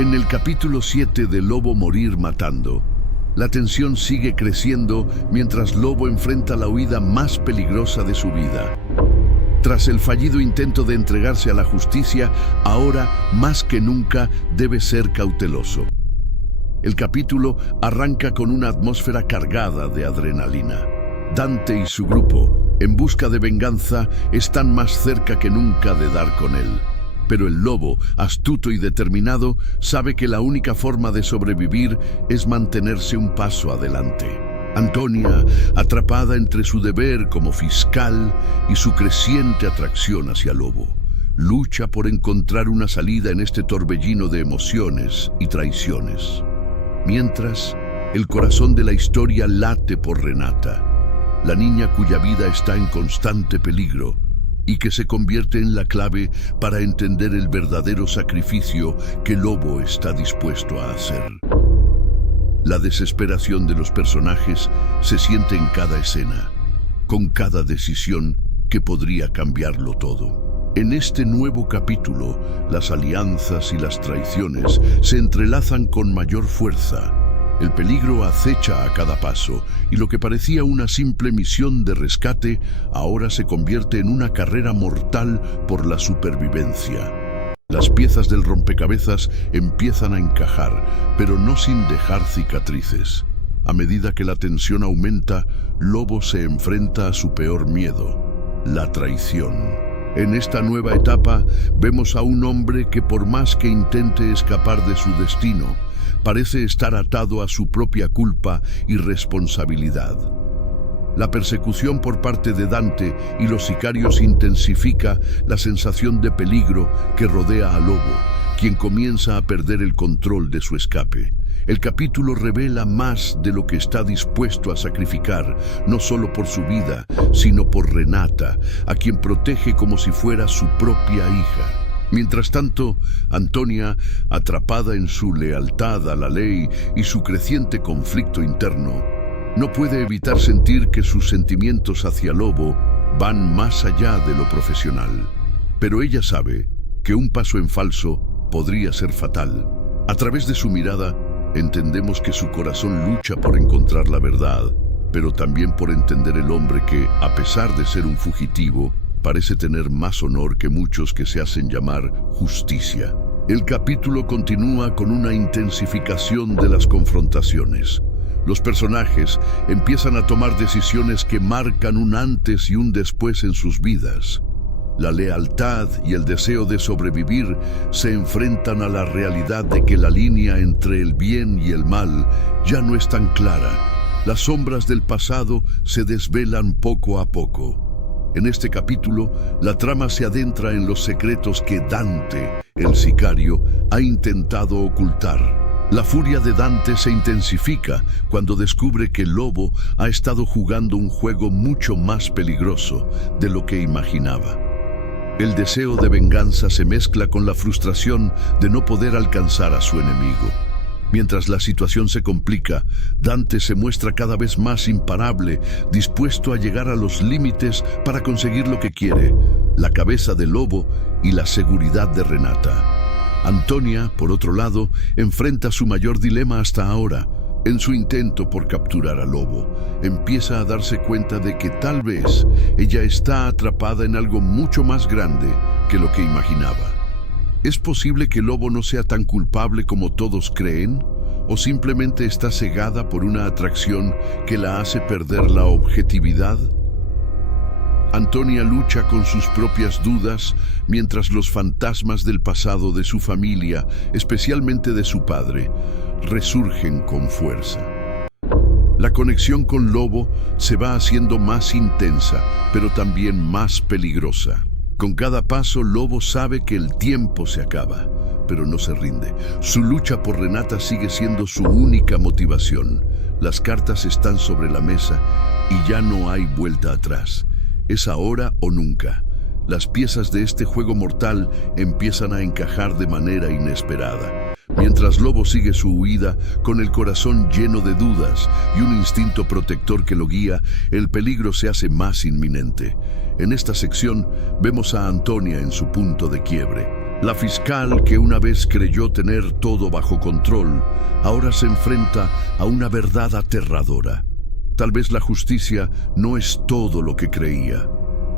En el capítulo 7 de Lobo Morir Matando, la tensión sigue creciendo mientras Lobo enfrenta la huida más peligrosa de su vida. Tras el fallido intento de entregarse a la justicia, ahora más que nunca debe ser cauteloso. El capítulo arranca con una atmósfera cargada de adrenalina. Dante y su grupo, en busca de venganza, están más cerca que nunca de dar con él. Pero el lobo, astuto y determinado, sabe que la única forma de sobrevivir es mantenerse un paso adelante. Antonia, atrapada entre su deber como fiscal y su creciente atracción hacia Lobo, lucha por encontrar una salida en este torbellino de emociones y traiciones. Mientras, el corazón de la historia late por Renata, la niña cuya vida está en constante peligro y que se convierte en la clave para entender el verdadero sacrificio que Lobo está dispuesto a hacer. La desesperación de los personajes se siente en cada escena, con cada decisión que podría cambiarlo todo. En este nuevo capítulo, las alianzas y las traiciones se entrelazan con mayor fuerza. El peligro acecha a cada paso y lo que parecía una simple misión de rescate ahora se convierte en una carrera mortal por la supervivencia. Las piezas del rompecabezas empiezan a encajar, pero no sin dejar cicatrices. A medida que la tensión aumenta, Lobo se enfrenta a su peor miedo, la traición. En esta nueva etapa vemos a un hombre que por más que intente escapar de su destino, parece estar atado a su propia culpa y responsabilidad. La persecución por parte de Dante y los sicarios intensifica la sensación de peligro que rodea a Lobo, quien comienza a perder el control de su escape. El capítulo revela más de lo que está dispuesto a sacrificar, no solo por su vida, sino por Renata, a quien protege como si fuera su propia hija. Mientras tanto, Antonia, atrapada en su lealtad a la ley y su creciente conflicto interno, no puede evitar sentir que sus sentimientos hacia Lobo van más allá de lo profesional. Pero ella sabe que un paso en falso podría ser fatal. A través de su mirada, entendemos que su corazón lucha por encontrar la verdad, pero también por entender el hombre que, a pesar de ser un fugitivo, parece tener más honor que muchos que se hacen llamar justicia. El capítulo continúa con una intensificación de las confrontaciones. Los personajes empiezan a tomar decisiones que marcan un antes y un después en sus vidas. La lealtad y el deseo de sobrevivir se enfrentan a la realidad de que la línea entre el bien y el mal ya no es tan clara. Las sombras del pasado se desvelan poco a poco. En este capítulo, la trama se adentra en los secretos que Dante, el sicario, ha intentado ocultar. La furia de Dante se intensifica cuando descubre que Lobo ha estado jugando un juego mucho más peligroso de lo que imaginaba. El deseo de venganza se mezcla con la frustración de no poder alcanzar a su enemigo. Mientras la situación se complica, Dante se muestra cada vez más imparable, dispuesto a llegar a los límites para conseguir lo que quiere, la cabeza de Lobo y la seguridad de Renata. Antonia, por otro lado, enfrenta su mayor dilema hasta ahora. En su intento por capturar a Lobo, empieza a darse cuenta de que tal vez ella está atrapada en algo mucho más grande que lo que imaginaba. ¿Es posible que Lobo no sea tan culpable como todos creen? ¿O simplemente está cegada por una atracción que la hace perder la objetividad? Antonia lucha con sus propias dudas mientras los fantasmas del pasado de su familia, especialmente de su padre, resurgen con fuerza. La conexión con Lobo se va haciendo más intensa, pero también más peligrosa. Con cada paso, Lobo sabe que el tiempo se acaba, pero no se rinde. Su lucha por Renata sigue siendo su única motivación. Las cartas están sobre la mesa y ya no hay vuelta atrás. Es ahora o nunca. Las piezas de este juego mortal empiezan a encajar de manera inesperada. Mientras Lobo sigue su huida, con el corazón lleno de dudas y un instinto protector que lo guía, el peligro se hace más inminente. En esta sección vemos a Antonia en su punto de quiebre. La fiscal, que una vez creyó tener todo bajo control, ahora se enfrenta a una verdad aterradora. Tal vez la justicia no es todo lo que creía.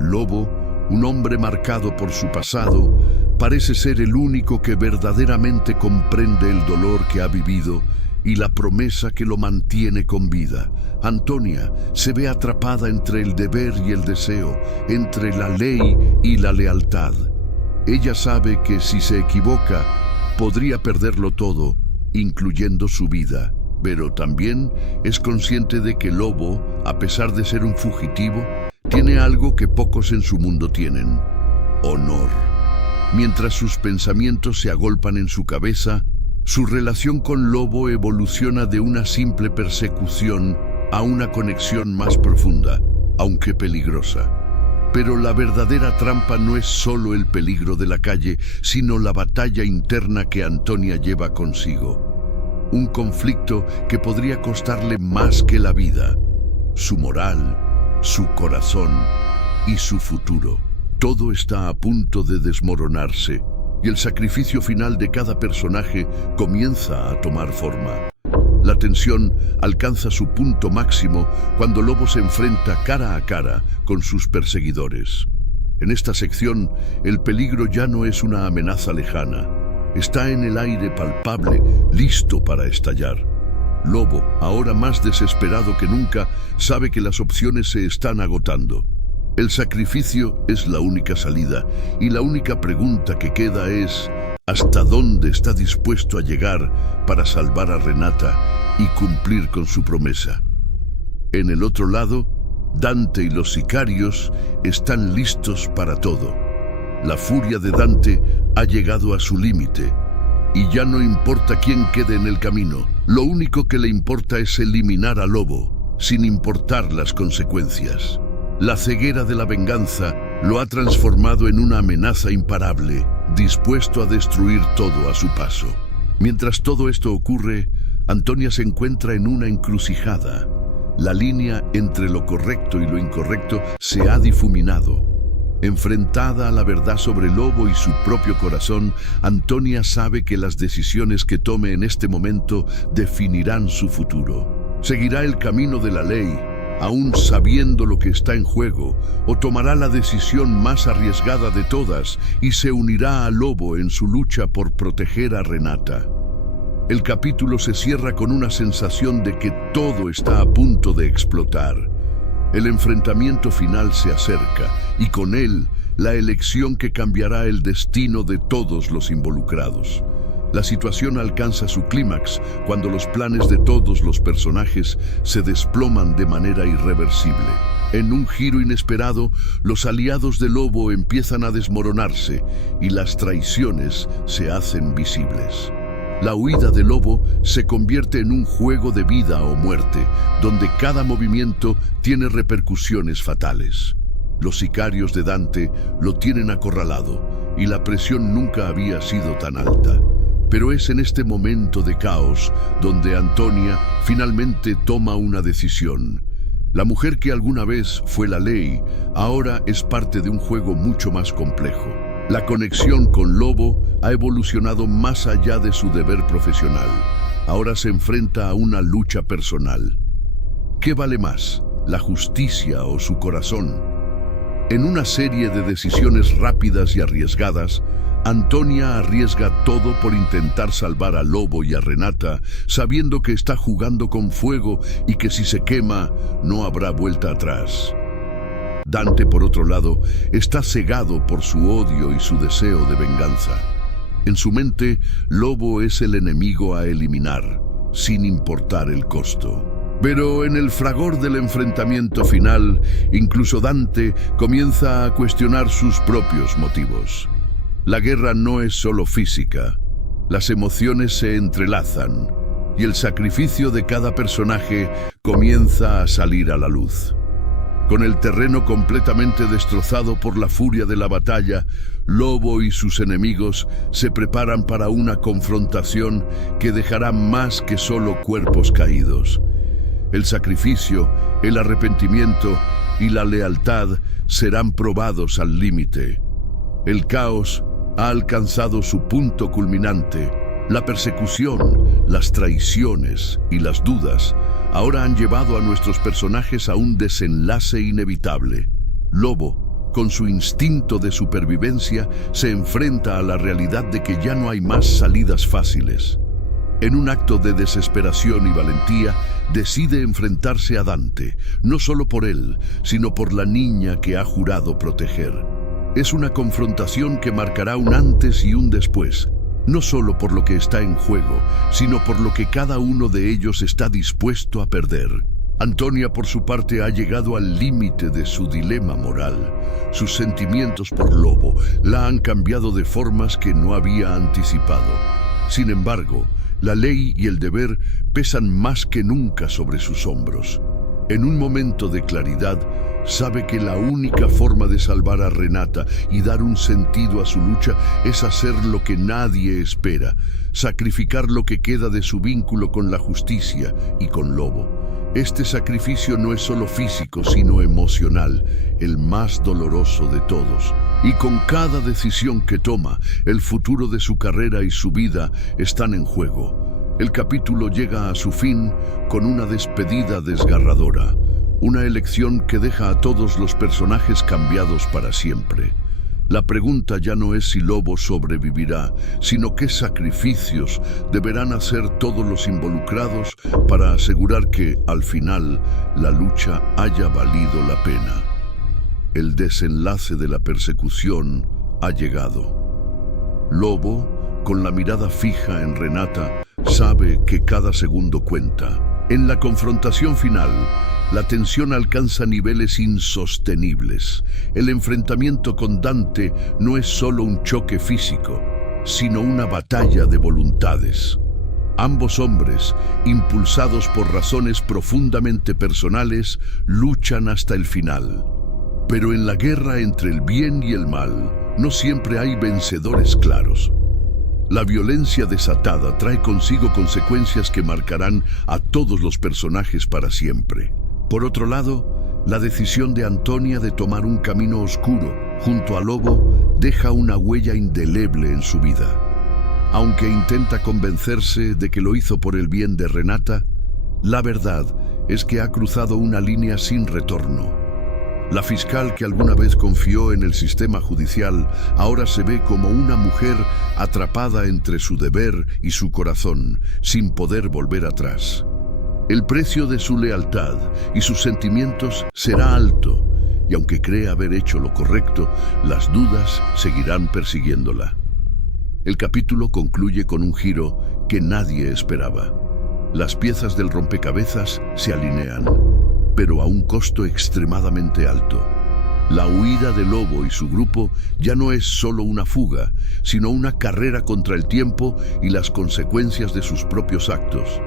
Lobo, un hombre marcado por su pasado, parece ser el único que verdaderamente comprende el dolor que ha vivido y la promesa que lo mantiene con vida. Antonia se ve atrapada entre el deber y el deseo, entre la ley y la lealtad. Ella sabe que si se equivoca, podría perderlo todo, incluyendo su vida. Pero también es consciente de que Lobo, a pesar de ser un fugitivo, tiene algo que pocos en su mundo tienen: honor. Mientras sus pensamientos se agolpan en su cabeza, su relación con Lobo evoluciona de una simple persecución a una conexión más profunda, aunque peligrosa. Pero la verdadera trampa no es solo el peligro de la calle, sino la batalla interna que Antonia lleva consigo. Un conflicto que podría costarle más que la vida: su moral, su corazón y su futuro. Todo está a punto de desmoronarse y el sacrificio final de cada personaje comienza a tomar forma. La tensión alcanza su punto máximo cuando Lobo se enfrenta cara a cara con sus perseguidores. En esta sección, el peligro ya no es una amenaza lejana. Está en el aire palpable, listo para estallar. Lobo, ahora más desesperado que nunca, sabe que las opciones se están agotando. El sacrificio es la única salida, y la única pregunta que queda es: ¿hasta dónde está dispuesto a llegar para salvar a Renata y cumplir con su promesa? En el otro lado, Dante y los sicarios están listos para todo. La furia de Dante ha llegado a su límite, y ya no importa quién quede en el camino. Lo único que le importa es eliminar a Lobo, sin importar las consecuencias. La ceguera de la venganza lo ha transformado en una amenaza imparable, dispuesto a destruir todo a su paso. Mientras todo esto ocurre, Antonia se encuentra en una encrucijada. La línea entre lo correcto y lo incorrecto se ha difuminado. Enfrentada a la verdad sobre Lobo y su propio corazón, Antonia sabe que las decisiones que tome en este momento definirán su futuro. ¿Seguirá el camino de la ley, aún sabiendo lo que está en juego, o tomará la decisión más arriesgada de todas y se unirá a Lobo en su lucha por proteger a Renata? El capítulo se cierra con una sensación de que todo está a punto de explotar. El enfrentamiento final se acerca, y con él, la elección que cambiará el destino de todos los involucrados. La situación alcanza su clímax cuando los planes de todos los personajes se desploman de manera irreversible. En un giro inesperado, los aliados de Lobo empiezan a desmoronarse y las traiciones se hacen visibles. La huida de Lobo se convierte en un juego de vida o muerte, donde cada movimiento tiene repercusiones fatales. Los sicarios de Dante lo tienen acorralado y la presión nunca había sido tan alta. Pero es en este momento de caos donde Antonia finalmente toma una decisión. La mujer que alguna vez fue la ley, ahora es parte de un juego mucho más complejo. La conexión con Lobo ha evolucionado más allá de su deber profesional. Ahora se enfrenta a una lucha personal. ¿Qué vale más, la justicia o su corazón? En una serie de decisiones rápidas y arriesgadas, Antonia arriesga todo por intentar salvar a Lobo y a Renata, sabiendo que está jugando con fuego y que si se quema, no habrá vuelta atrás. Dante, por otro lado, está cegado por su odio y su deseo de venganza. En su mente, Lobo es el enemigo a eliminar, sin importar el costo. Pero en el fragor del enfrentamiento final, incluso Dante comienza a cuestionar sus propios motivos. La guerra no es solo física, las emociones se entrelazan y el sacrificio de cada personaje comienza a salir a la luz. Con el terreno completamente destrozado por la furia de la batalla, Lobo y sus enemigos se preparan para una confrontación que dejará más que solo cuerpos caídos. El sacrificio, el arrepentimiento y la lealtad serán probados al límite. El caos ha alcanzado su punto culminante. La persecución, las traiciones y las dudas ahora han llevado a nuestros personajes a un desenlace inevitable. Lobo, con su instinto de supervivencia, se enfrenta a la realidad de que ya no hay más salidas fáciles. En un acto de desesperación y valentía, decide enfrentarse a Dante, no solo por él, sino por la niña que ha jurado proteger. Es una confrontación que marcará un antes y un después, no solo por lo que está en juego, sino por lo que cada uno de ellos está dispuesto a perder. Antonia, por su parte, ha llegado al límite de su dilema moral. Sus sentimientos por Lobo la han cambiado de formas que no había anticipado. Sin embargo, la ley y el deber pesan más que nunca sobre sus hombros. En un momento de claridad, sabe que la única forma de salvar a Renata y dar un sentido a su lucha es hacer lo que nadie espera, sacrificar lo que queda de su vínculo con la justicia y con Lobo. Este sacrificio no es solo físico, sino emocional, el más doloroso de todos. Y con cada decisión que toma, el futuro de su carrera y su vida están en juego. El capítulo llega a su fin con una despedida desgarradora. Una elección que deja a todos los personajes cambiados para siempre. La pregunta ya no es si Lobo sobrevivirá, sino qué sacrificios deberán hacer todos los involucrados para asegurar que, al final, la lucha haya valido la pena. El desenlace de la persecución ha llegado. Lobo, con la mirada fija en Renata, sabe que cada segundo cuenta. En la confrontación final, la tensión alcanza niveles insostenibles. El enfrentamiento con Dante no es solo un choque físico, sino una batalla de voluntades. Ambos hombres, impulsados por razones profundamente personales, luchan hasta el final. Pero en la guerra entre el bien y el mal, no siempre hay vencedores claros. La violencia desatada trae consigo consecuencias que marcarán a todos los personajes para siempre. Por otro lado, la decisión de Antonia de tomar un camino oscuro junto a Lobo deja una huella indeleble en su vida. Aunque intenta convencerse de que lo hizo por el bien de Renata, la verdad es que ha cruzado una línea sin retorno. La fiscal que alguna vez confió en el sistema judicial ahora se ve como una mujer atrapada entre su deber y su corazón, sin poder volver atrás. El precio de su lealtad y sus sentimientos será alto, y aunque cree haber hecho lo correcto, las dudas seguirán persiguiéndola. El capítulo concluye con un giro que nadie esperaba. Las piezas del rompecabezas se alinean, pero a un costo extremadamente alto. La huida de Lobo y su grupo ya no es solo una fuga, sino una carrera contra el tiempo y las consecuencias de sus propios actos.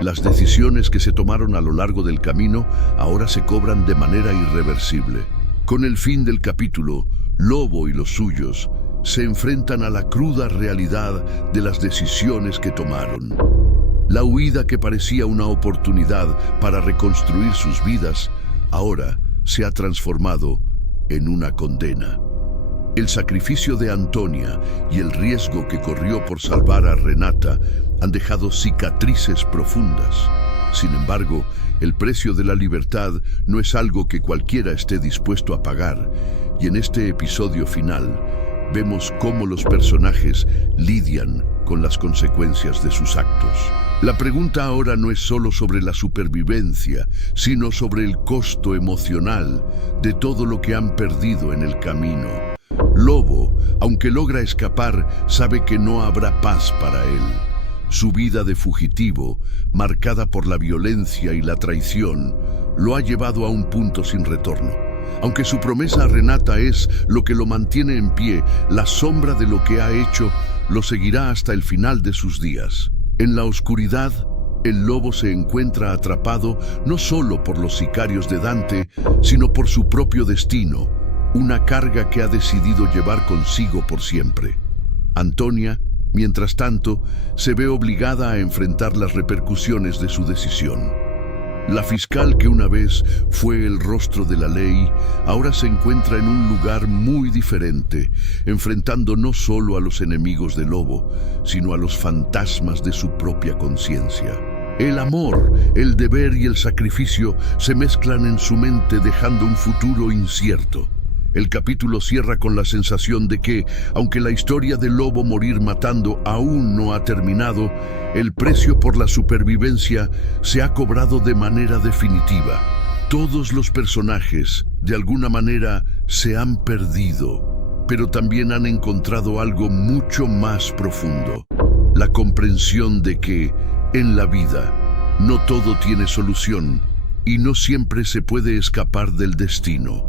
Las decisiones que se tomaron a lo largo del camino ahora se cobran de manera irreversible. Con el fin del capítulo, Lobo y los suyos se enfrentan a la cruda realidad de las decisiones que tomaron. La huida que parecía una oportunidad para reconstruir sus vidas, ahora se ha transformado en una condena. El sacrificio de Antonia y el riesgo que corrió por salvar a Renata han dejado cicatrices profundas. Sin embargo, el precio de la libertad no es algo que cualquiera esté dispuesto a pagar, y en este episodio final vemos cómo los personajes lidian con las consecuencias de sus actos. La pregunta ahora no es solo sobre la supervivencia, sino sobre el costo emocional de todo lo que han perdido en el camino. Lobo, aunque logra escapar, sabe que no habrá paz para él. Su vida de fugitivo, marcada por la violencia y la traición, lo ha llevado a un punto sin retorno. Aunque su promesa a Renata es lo que lo mantiene en pie, la sombra de lo que ha hecho lo seguirá hasta el final de sus días. En la oscuridad, el Lobo se encuentra atrapado no solo por los sicarios de Dante, sino por su propio destino, una carga que ha decidido llevar consigo por siempre. Antonia, mientras tanto, se ve obligada a enfrentar las repercusiones de su decisión. La fiscal que una vez fue el rostro de la ley, ahora se encuentra en un lugar muy diferente, enfrentando no solo a los enemigos del lobo, sino a los fantasmas de su propia conciencia. El amor, el deber y el sacrificio se mezclan en su mente, dejando un futuro incierto. El capítulo cierra con la sensación de que, aunque la historia del lobo morir matando aún no ha terminado, el precio por la supervivencia se ha cobrado de manera definitiva. Todos los personajes, de alguna manera, se han perdido, pero también han encontrado algo mucho más profundo: la comprensión de que, en la vida, no todo tiene solución y no siempre se puede escapar del destino.